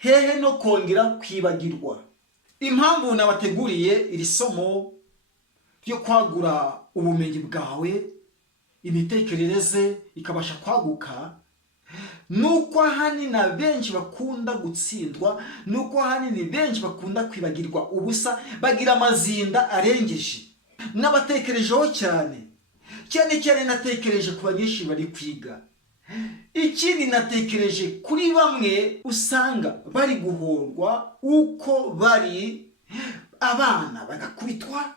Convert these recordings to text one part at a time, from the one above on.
hehe no kongera kwibagirwa. Impamvu nabateguriye iri somo ryo kwagura ubumenyi bwawe, imitekerereze ikabasha kwaguka, nuko ahanini benshi bakunda gutsindwa, nuko ahanini benshi bakunda kwibagirwa ubusa, bagira amazinda arengeje. Nabatekerejeho cyane natekereje ku banyeshuri bari kwiga. Ikindi natekereje kuri bamwe usanga bari guhorwa uko bari abana bagakubitwa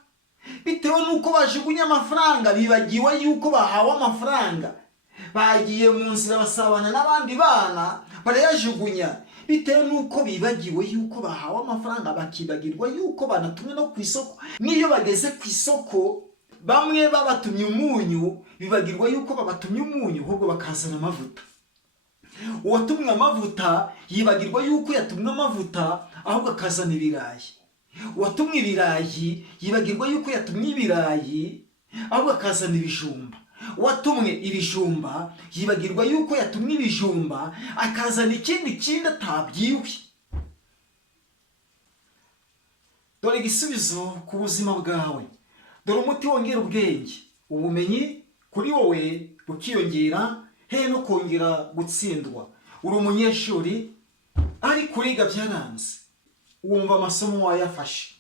bitewe nuko bajugunya amafaranga, bibagiwe yuko bahawe amafaranga. Bagiye mu nzira basabana n'abandi bana barayajugunya bitewe nuko bibagiwe yuko bahawe amafaranga, bakibagirwa yuko banatumwe no ku isoko. Niyo bageze ku isoko bamwe babatumye umunyu, bibagirwa yuko babatumye umunyu, ahubwo bakazana amavuta. Uwatumwe amavuta yibagirwa yuko yatumwe amavuta, ahubwo akazana ibirayi. Uwatumwe ibirayi yibagirwa yuko yatumwe ibirayi, ahubwo akazana ibijumba. Uwatumwe ibijumba yibagirwa yuko yatumwe ibijumba, akazana ikindi atabyiwe. Dore igisubizo ku buzima bwawe, dore umuti wongera ubwenge, ubumenyi kuri wowe bukiyongera, he no kongera gutsindwa. Uri umunyeshuri ari kuriga byaranze, wumva amasomo wayafashe,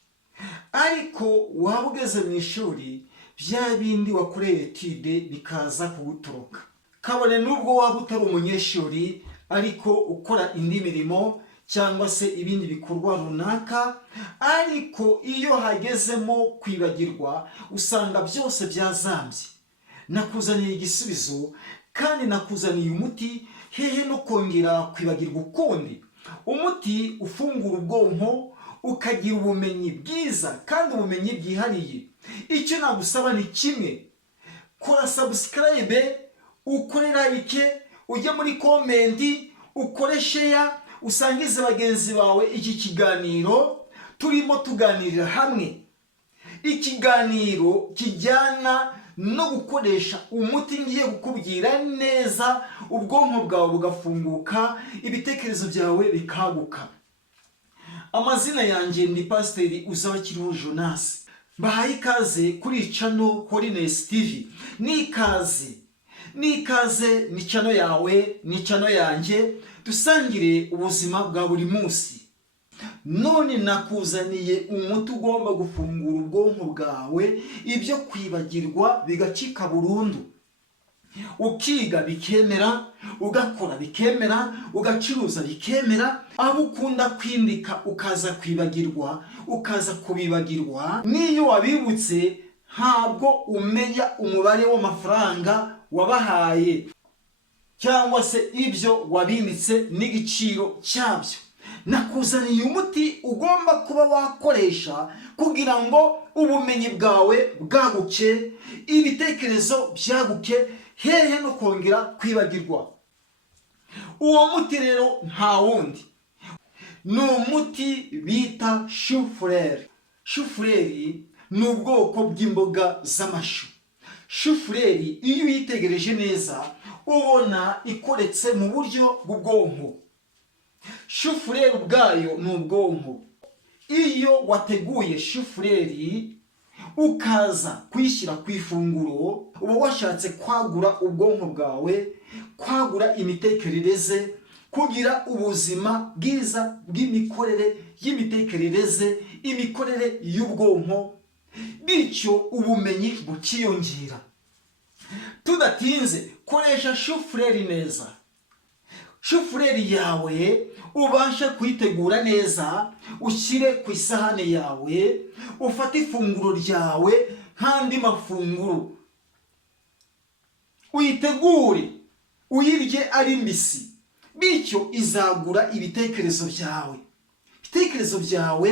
ariko waba ugeze mu ishuri bya bindi wakoreye etude bikaza kugutoroka. Kabone nubwo waba utari umunyeshuri ariko ukora indi mirimo cyangwa se ibindi bikorwa runaka, ariko iyo hagezemo kwibagirwa usanga byose byazambye. Nakuzaniye igisubizo kandi nakuzaniye umuti, hehe no kongera kwibagirwa ukundi. Umuti ufungura ubwonko ukagira ubumenyi bwiza kandi ubumenyi bwihariye. Icyo nagusaba ni kimwe: kora subscribe, ukore like, ujye muri comment, ukore share, usangize bagenzi bawe iki kiganiro. Turimo tuganirira hamwe ikiganiro kijyana no gukoresha umuti ngiye gukubwira neza, ubwonko bwawe bugafunguka, ibitekerezo byawe bikaguka. Amazina yanjye ni Pasiteri Uzabakiriho Jonas. Mbahaye ikaze kuri channel Holiness TV. Ni ikaze ni channel yawe, ni channel yanjye, dusangire ubuzima bwa buri munsi. None nakuzaniye umuti ugomba gufungura ubwonko bwawe, ibyo kwibagirwa bigacika burundu. Ukiga bikemera, ugakora bikemera, ugacuruza bikemera, abo ukunda kwindika ukaza kwibagirwa, ukaza kubibagirwa. Niyo wabibutse ntabwo umenya umubare w'amafaranga wabahaye cyangwa se ibyo wabinditse n'igiciro cyabyo. Nakuzaniye umuti ugomba kuba wakoresha kugira ngo ubumenyi bwawe bwaguke, ibitekerezo byaguke, hehe no kongera kwibagirwa. Uwo muti rero nta wundi, ni umuti bita shufureri. Shufureri ni ubwoko bw'imboga z'amashu. Shufureri iyo uyitegereje neza ubona ikoretse mu buryo bw'ubwonko. Shufureri ubwayo ni ubwonko. Iyo wateguye shufureri ukaza kuyishyira ku ifunguro, uba washatse kwagura ubwonko bwawe, kwagura imitekerereze, kugira ubuzima bwiza bw'imikorere y'imitekerereze, imikorere y'ubwonko, bityo ubumenyi bukiyongera. Tudatinze, koresha shufureri neza. Shufureri yawe ubasha kuyitegura neza, ushyire ku isahane yawe, ufate ifunguro ryawe nk'andi mafunguro, uyitegure uyirye ari mbisi, bityo izagura ibitekerezo byawe. Ibitekerezo byawe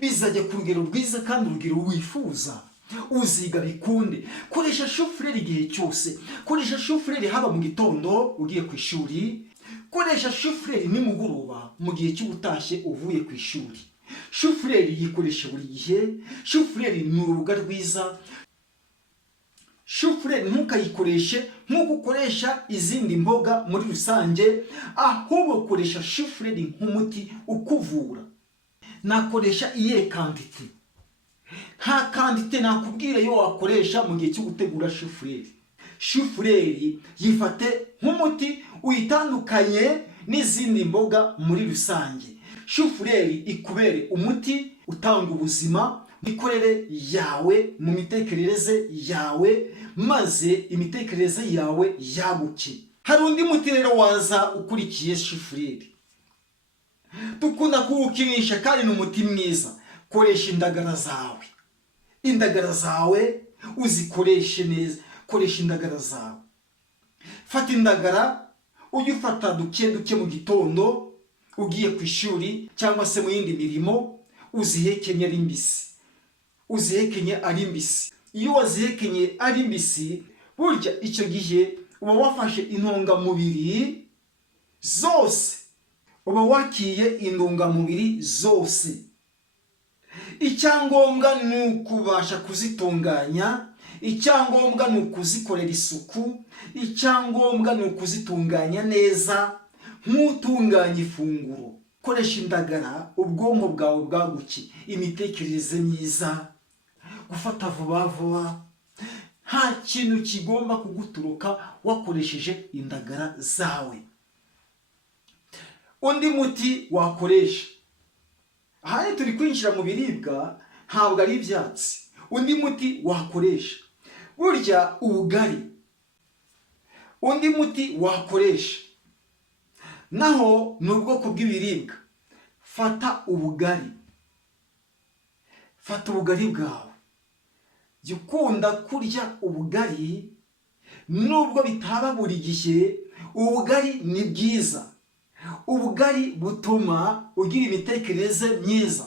bizajya ku rugero rwiza kandi urugero wifuza. Uziga bikunde. Koresha shufureri igihe cyose. Koresha shufureri haba mu gitondo ugiye ku ishuri, koresha shufureri nimugoroba mu gihe cy'ubutashye uvuye ku ishuri. Shufureri yikoresha buri gihe. Shufureri ni urubuga rwiza. shufureri ntukayikoreshe nk'uko ukoresha izindi mboga muri rusange, ahubwo koresha shufureri nk'umuti ukuvura. Nakoresha iyihe kandite? Nta kandite nakubwira yo wakoresha mu gihe cyo gutegura shufureri. Shufureri yifate nk'umuti uyitandukanye n'izindi mboga muri rusange. Shufureri ikubere umuti utanga ubuzima mu mikorere yawe, mu mitekerereze yawe, maze imitekerereze yawe yaguke. Hari undi muti rero waza ukurikiye shufureri. Dukunda kuwukinisha kandi ni umuti mwiza. Koresha indagara zawe. Indagara zawe uzikoreshe neza. Koresha indagara zawe. Fata indagara, ujye ufata duke duke mu gitondo ugiye ku ishuri cyangwa se mu yindi mirimo, uzihekenye ari mbisi. Uzihekenye ari mbisi. Iyo wazihekenye ari mbisi, burya icyo gihe uba wafashe intungamubiri zose. Uba wakiye intungamubiri zose. Icyangombwa ni ukubasha kuzitunganya, icyangombwa ni ukuzikorera isuku, icyangombwa ni ukuzitunganya neza nk'utunganya ifunguro. Koresha indagara, ubwonko bwawe bwaguke, imitekerereze myiza, gufata vuba vuba. Nta kintu kigomba kuguturuka wakoresheje indagara zawe. Undi muti wakoresha, aha turi kwinjira mu biribwa, ntabwo ari ibyatsi. Undi muti wakoresha, burya ubugari. Undi muti wakoresha naho ni ubwoko bw'ibiribwa. Fata ubugari. Fata ubugari bwawe. Jya ukunda kurya ubugari, nubwo bitaba buri gihe. Ubugari ni bwiza. Ubugari butuma ugira imitekerereze myiza.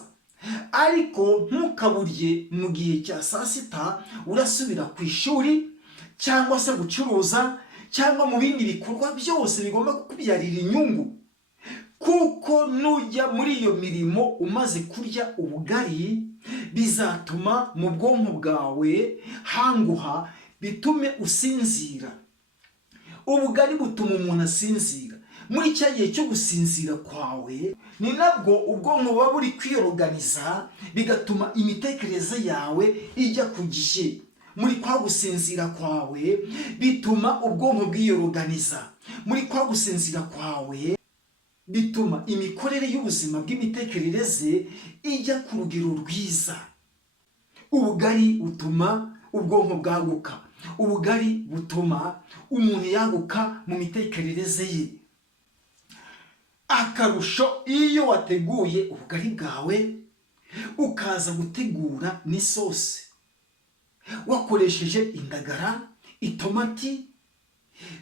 Ariko ntukaburye mu gihe cya saa sita urasubira ku ishuri cyangwa se gucuruza cyangwa mu bindi bikorwa byose bigomba kukubyarira inyungu. Kuko nujya muri iyo mirimo umaze kurya ubugari, bizatuma mu bwonko bwawe hanguha, bitume usinzira. Ubugari butuma umuntu asinzira. Muri cya gihe cyo gusinzira kwawe, ni nabwo ubwonko buba buri kwiyoroganiza, bigatuma imitekerereze yawe ijya ku gihe. Muri kwa gusinzira kwawe bituma ubwonko bwiyoroganiza. Muri kwa gusinzira kwawe bituma imikorere y'ubuzima bw'imitekerereze ijya ku rugero rwiza. Ubugari butuma ubwonko bwaguka. Ubugari butuma umuntu yaguka mu mitekerereze ye. Akarusho, iyo wateguye ubugari bwawe ukaza gutegura n'isosi, wakoresheje indagara, itomati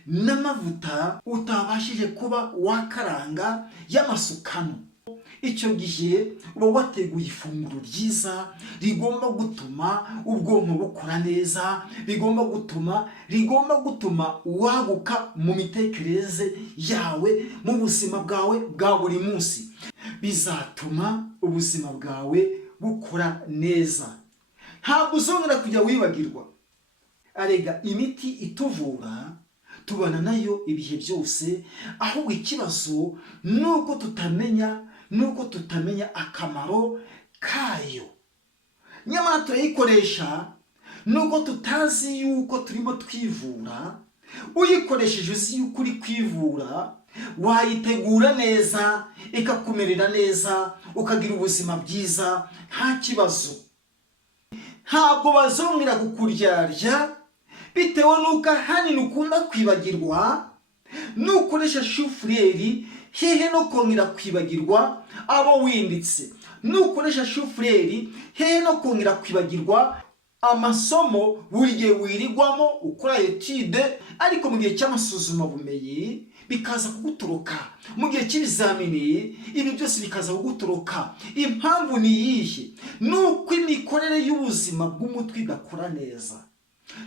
n'amavuta utabashije kuba wakaranga y'amasukano, icyo gihe uba wateguye ifunguro ryiza rigomba gutuma ubwonko bukora neza, rigomba gutuma waguka mu mitekerereze yawe, mu buzima bwawe bwa buri munsi. Bizatuma ubuzima bwawe bukora neza. Ntabwo uzongera kujya wibagirwa. Arega imiti ituvura tubana nayo ibihe byose, ahubwo ikibazo nuko tutamenya akamaro kayo. Nyamara turayikoresha nuko tutazi yuko turimo twivura. Uyikoresheje uzi yuko uri kwivura, wayitegura neza, ikakumerera neza, ukagira ubuzima bwiza, nta kibazo. Ntabwo bazongera kukuryarya bitewe nuko ahanini ukunda kwibagirwa. Nukoresha shufureri, hehe no kongera kwibagirwa abo winditse. Nukoresha shufureri, hehe no kongera kwibagirwa amasomo buri gihe wirigwamo ukora etude, ariko mu gihe cy'amasuzuma bumenyi bikaza kuguturuka. Mu gihe cy'ibizamini ibi byose bikaza kuguturuka. Impamvu ni iyihe? Nuko imikorere y'ubuzima bw'umutwe idakora neza.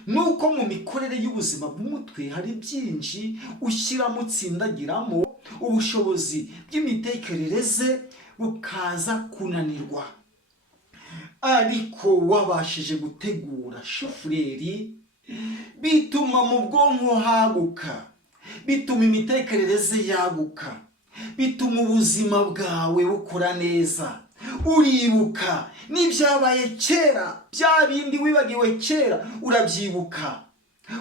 Nuko mu mikorere y'ubuzima bw'umutwe hari byinshi ushyiramo, utsindagiramo, ubushobozi bw'imitekerereze bukaza kunanirwa. Ariko wabashije gutegura shufureri, bituma mu bwonko haguka, bituma imitekerereze yaguka, bituma ubuzima bwawe bukora neza. Uribuka n'ibyabaye kera, bya bindi wibagiwe kera urabyibuka,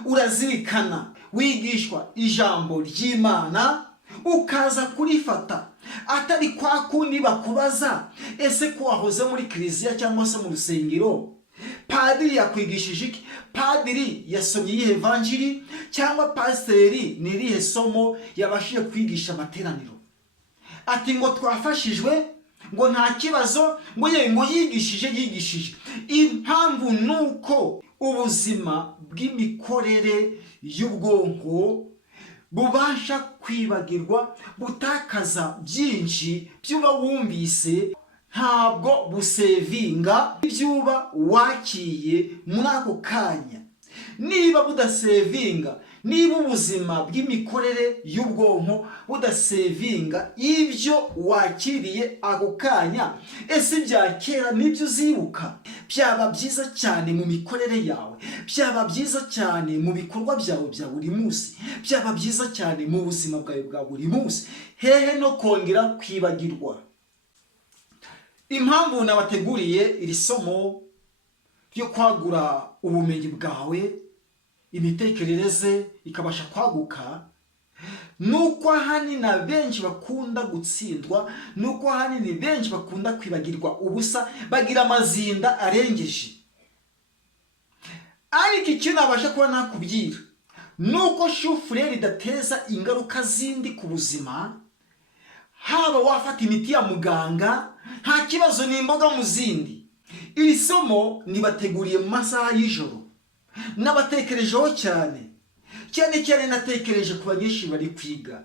urazirikana. Wigishwa ijambo ry'Imana ukaza kurifata, atari kwa kundi bakubaza ese ko wahoze muri kiliziya cyangwa se mu rusengero, padiri yakwigishije iki? Padiri yasomye iyihe evanjiri? Cyangwa pasiteri ni irihe somo yabashije kwigisha amateraniro? Ati ngo twafashijwe, ngo nta kibazo, ngo yigishije. Impamvu nuko ubuzima bw'imikorere y'ubwonko bubasha kwibagirwa, butakaza byinshi byuba wumvise, ntabwo busevinga ibyuba wakiye muri ako kanya. Niba budasevinga, niba ubuzima bw'imikorere y'ubwonko budasevinga ibyo wakiriye ako kanya, ese ibya kera nibyo uzibuka? Byaba byiza cyane mu mikorere yawe, byaba byiza cyane mu bikorwa byawe bya buri munsi, byaba byiza cyane mu buzima bwawe bwa buri munsi, hehe no kongera kwibagirwa. Impamvu nabateguriye iri somo ryo kwagura ubumenyi bwawe, imitekerereze ikabasha kwaguka, nuko ahanini benshi bakunda gutsindwa, nuko ahanini benshi bakunda kwibagirwa ubusa, bagira amazinda arengeje. Ariko icyo nabasha kuba nakubwira, nuko shufureri idateza ingaruka zindi ku buzima. Haba wafata imiti ya muganga, nta kibazo, ni imboga mu zindi. Iri somo nibateguriye mu masaha y'ijoro, nabatekerejeho cyane natekereje ku banyeshuri bari kwiga.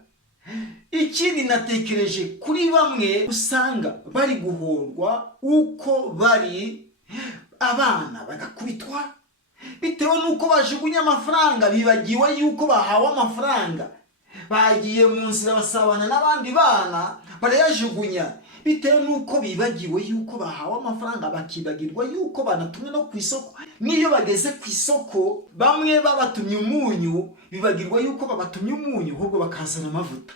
Ikindi natekereje kuri bamwe usanga bari guhorwa uko bari abana bagakubitwa bitewe nuko bajugunya amafaranga, bibagiwe yuko bahawe amafaranga. Bagiye mu nzira basabana n'abandi bana barayajugunya, bitewe nuko bibagiwe yuko bahawe amafaranga, bakibagirwa yuko banatumwe no ku isoko. Niyo bageze ku isoko, bamwe babatumye umunyu, bibagirwa yuko babatumye umunyu, ahubwo bakazana amavuta.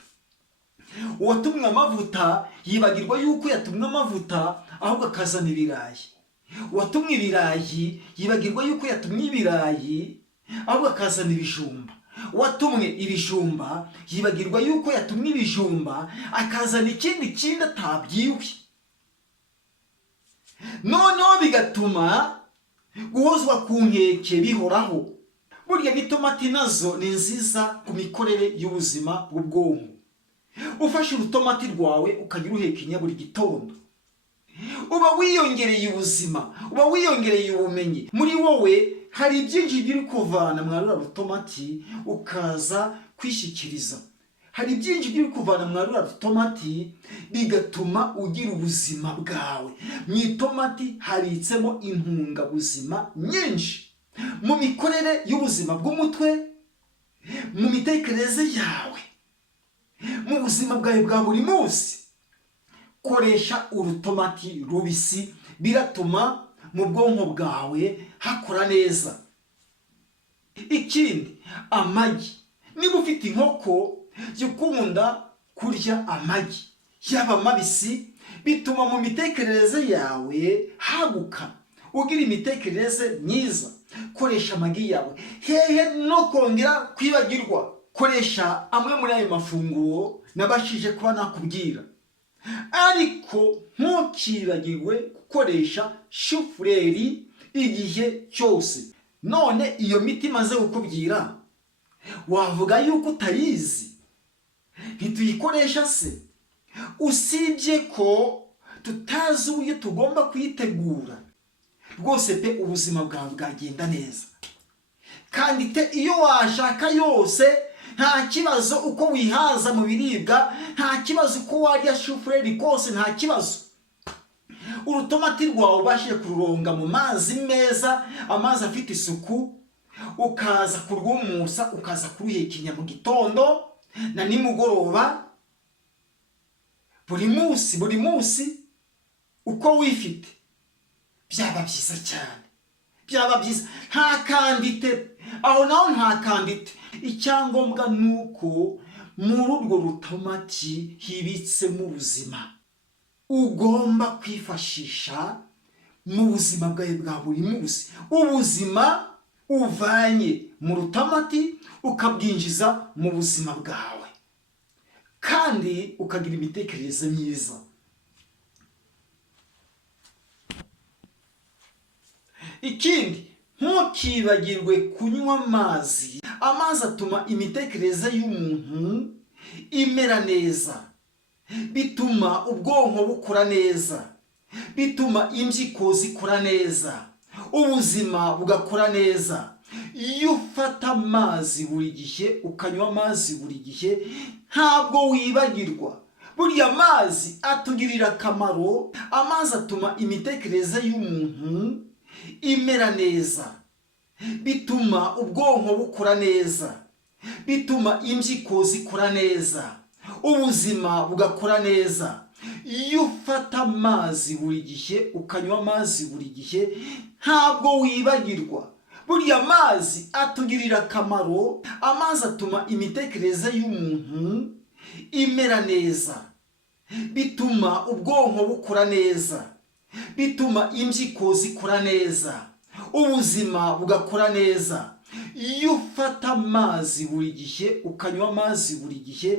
Uwatumwe amavuta yibagirwa yuko yatumwe amavuta, ahubwo akazana ibirayi. Uwatumwe ibirayi yibagirwa yuko yatumwe ibirayi, ahubwo akazana ibijumba. Watumwe ibijumba yibagirwa yuko yatumwe ibijumba, akazana ikindi atabyiwe. Noneho bigatuma guhozwa ku nkeke bihoraho. Burya n'itomati nazo ni nziza ku mikorere y'ubuzima bw'ubwonko. Ufashe urutomati rwawe ukajya uruhekenya buri gitondo, uba wiyongereye ubuzima, uba wiyongereye ubumenyi. Muri wowe hari byinshi biri kuvana mwarura rutomati ukaza kwishyikiriza. Hari byinshi biri kuvana mwarura rutomati bigatuma ugira ubuzima bwawe. Mu itomati haritsemo intungabuzima nyinshi mu mikorere y'ubuzima bw'umutwe, mu mitekerereze yawe, mu buzima bwawe bwa buri munsi. Koresha urutomati rubisi, biratuma mu bwonko bwawe hakora neza. Ikindi, amagi. Niba ufite inkoko, jya ukunda kurya amagi yaba mabisi, bituma mu mitekerereze yawe haguka, ugira imitekerereze myiza. Koresha amagi yawe, hehe no kongera kwibagirwa. Koresha amwe muri ayo mafunguro nabashije kuba nakubwira, ariko ntukibagirwe gukoresha shufureri igihe cyose. None iyo miti maze kukubwira, wavuga yuko utayizi? Ntituyikoresha se? Usibye ko tutazi uburyo tugomba kuyitegura, rwose pe ubuzima bwawe bwagenda neza. Kandi iyo washaka yose, nta kibazo uko wihaza mu biribwa, nta kibazo uko warya shufureri kose, nta kibazo. Urutomati rwawe ubashije kururonga mu mazi meza, amazi afite isuku, ukaza kurwumusa, ukaza kuruhekenya mu gitondo na nimugoroba, buri munsi uko wifite, byaba byiza cyane, byaba byiza. Nta kandite aho naho ntakandite. Icyangombwa nuko muri urwo rutomati hibitsemo ubuzima ugomba kwifashisha mu buzima bwawe bwa buri munsi. Ubuzima uvanye mu rutomati ukabwinjiza mu buzima bwawe kandi ukagira imitekerereze myiza. Ikindi, ntukibagirwe kunywa amazi. Amazi atuma imitekerereze y'umuntu imera neza, bituma ubwonko bukura neza, bituma impyiko zikora neza, ubuzima bugakora neza. Iyo ufata amazi buri gihe, ukanywa amazi buri gihe, ntabwo wibagirwa. Burya amazi atugirira akamaro. Amazi atuma imitekerereze y'umuntu imera neza, bituma ubwonko bukura neza, bituma impyiko zikora neza, ubuzima bugakora neza. Iyo ufata amazi buri gihe, ukanywa amazi buri gihe, ntabwo wibagirwa. Burya amazi atugirira akamaro. Amazi atuma imitekerereze y'umuntu imera neza, bituma ubwonko bukura neza, bituma impyiko zikora neza, ubuzima bugakora neza. Iyo ufata amazi buri gihe, ukanywa amazi buri gihe,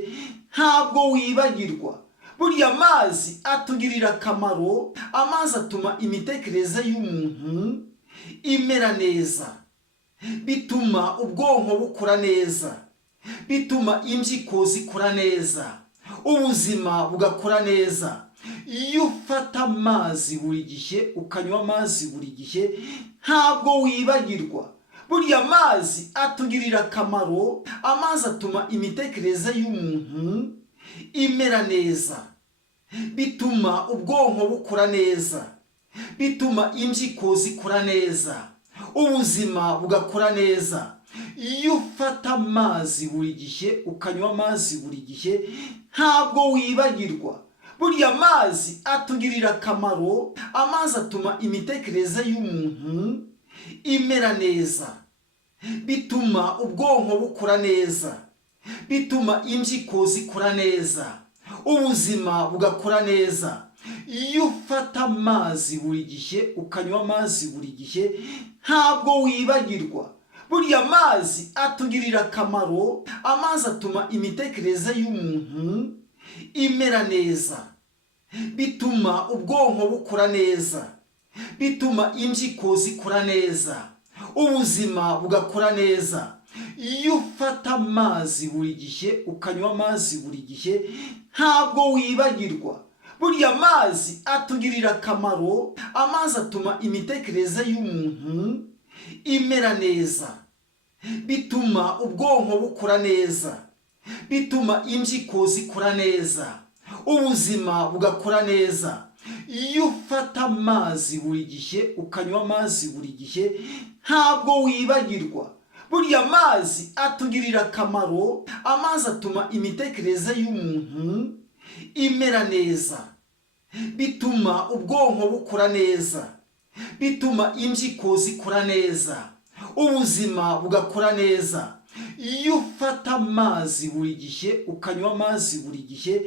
ntabwo wibagirwa. Burya amazi atugirira akamaro. Amazi atuma imitekerereze y'umuntu imera neza, bituma ubwonko bukura neza, bituma impyiko zikora neza, ubuzima bugakora neza. Iyo ufata amazi buri gihe, ukanywa amazi buri gihe, ntabwo wibagirwa. Burya amazi atugirira akamaro. Amazi atuma imitekerereze y'umuntu imera neza, bituma ubwonko bukura neza, bituma impyiko zikora neza, ubuzima bugakora neza. Iyo ufata amazi buri gihe, ukanywa amazi buri gihe, ntabwo wibagirwa. Burya amazi atugirira akamaro. Amazi atuma imitekerereze y'umuntu imera neza, bituma ubwonko bukura neza, bituma impyiko zikora neza, ubuzima bugakora neza. Iyo ufata amazi buri gihe, ukanywa amazi buri gihe, ntabwo wibagirwa. Burya amazi atugirira akamaro. Amazi atuma imitekerereze y'umuntu imera neza, bituma ubwonko bukura neza, bituma impyiko zikora neza, ubuzima bugakora neza. Iyo ufata amazi buri gihe, ukanywa amazi buri gihe, ntabwo wibagirwa. Burya amazi atugirira akamaro. Amazi atuma imitekerereze y'umuntu imera neza, bituma ubwonko bukura neza, bituma impyiko zikora neza, ubuzima bugakora neza. Iyo ufata amazi buri gihe, ukanywa amazi buri gihe, ntabwo wibagirwa. Burya amazi atugirira akamaro. Amazi atuma imitekerereze y'umuntu imera neza, bituma ubwonko bukura neza, bituma impyiko zikora neza, ubuzima bugakora neza. Iyo ufata amazi buri gihe, ukanywa amazi buri gihe,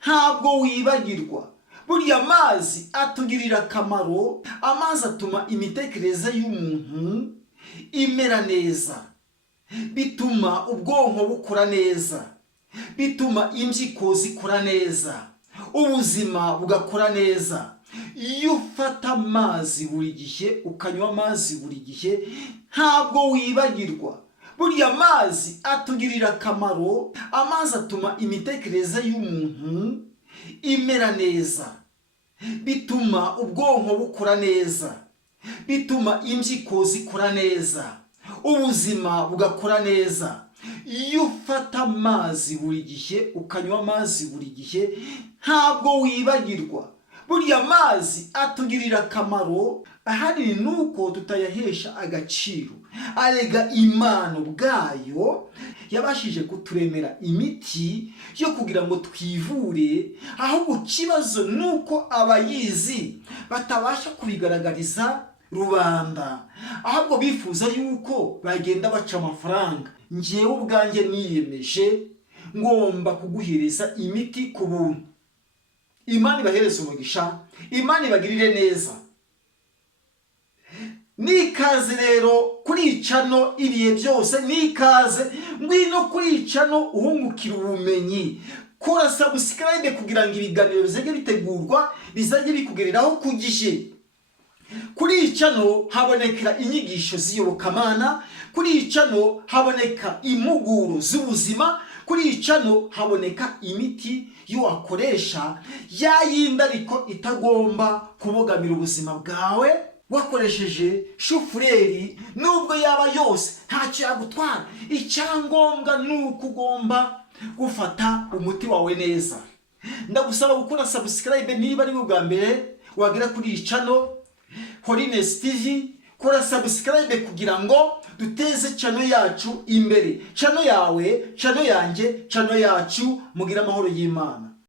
ntabwo wibagirwa. Burya amazi atugirira akamaro. Amazi atuma imitekerereze y'umuntu imera neza, bituma ubwonko bukura neza, bituma impyiko zikora neza, ubuzima bugakora neza. Iyo ufata amazi buri gihe, ukanywa amazi buri gihe, ntabwo wibagirwa. Burya amazi atugirira akamaro. Amazi atuma imitekerereze y'umuntu imera neza, bituma ubwonko bukura neza, bituma impyiko zikora neza, ubuzima bugakora neza. Iyo ufata amazi buri gihe, ukanywa amazi buri gihe, ntabwo wibagirwa. Burya amazi atugirira akamaro. Ahanini nuko tutayahesha agaciro. Arega Imana ubwayo yabashije kuturemera imiti yo kugira ngo twivure, ahubwo ikibazo nuko abayizi batabasha kubigaragariza rubanda, ahubwo bifuza yuko bagenda baca amafaranga. Njyewe ubwanjye niyemeje ngomba kuguhereza imiti ku buntu. Imana ibahereze umugisha, Imana ibagirire neza. Nikaze rero kuri cano ibihe byose, nikaze ngwino kuri cano uhungukira ubumenyi. Kora subscribe kugira ngo ibiganiro bizajye bitegurwa, bizajye bikugereraho ku gihe. Kuri cano haboneka inyigisho z'iyobokamana, kuri cano haboneka impuguro z'ubuzima, kuri cano haboneka imiti yo wakoresha yayindi ariko itagomba kubogamira ubuzima bwawe. Wakoresheje shufureri nubwo yaba yose ntacyo yagutwara, icyangombwa nuko ugomba gufata umuti wawe neza. Ndagusaba gukora subscribe niba ari bwa mbere wagera kuri iyi channel Holiness TV. Kora subscribe kugira ngo duteze channel yacu imbere, channel yawe, channel yanjye, channel yacu. Mugira amahoro y'Imana.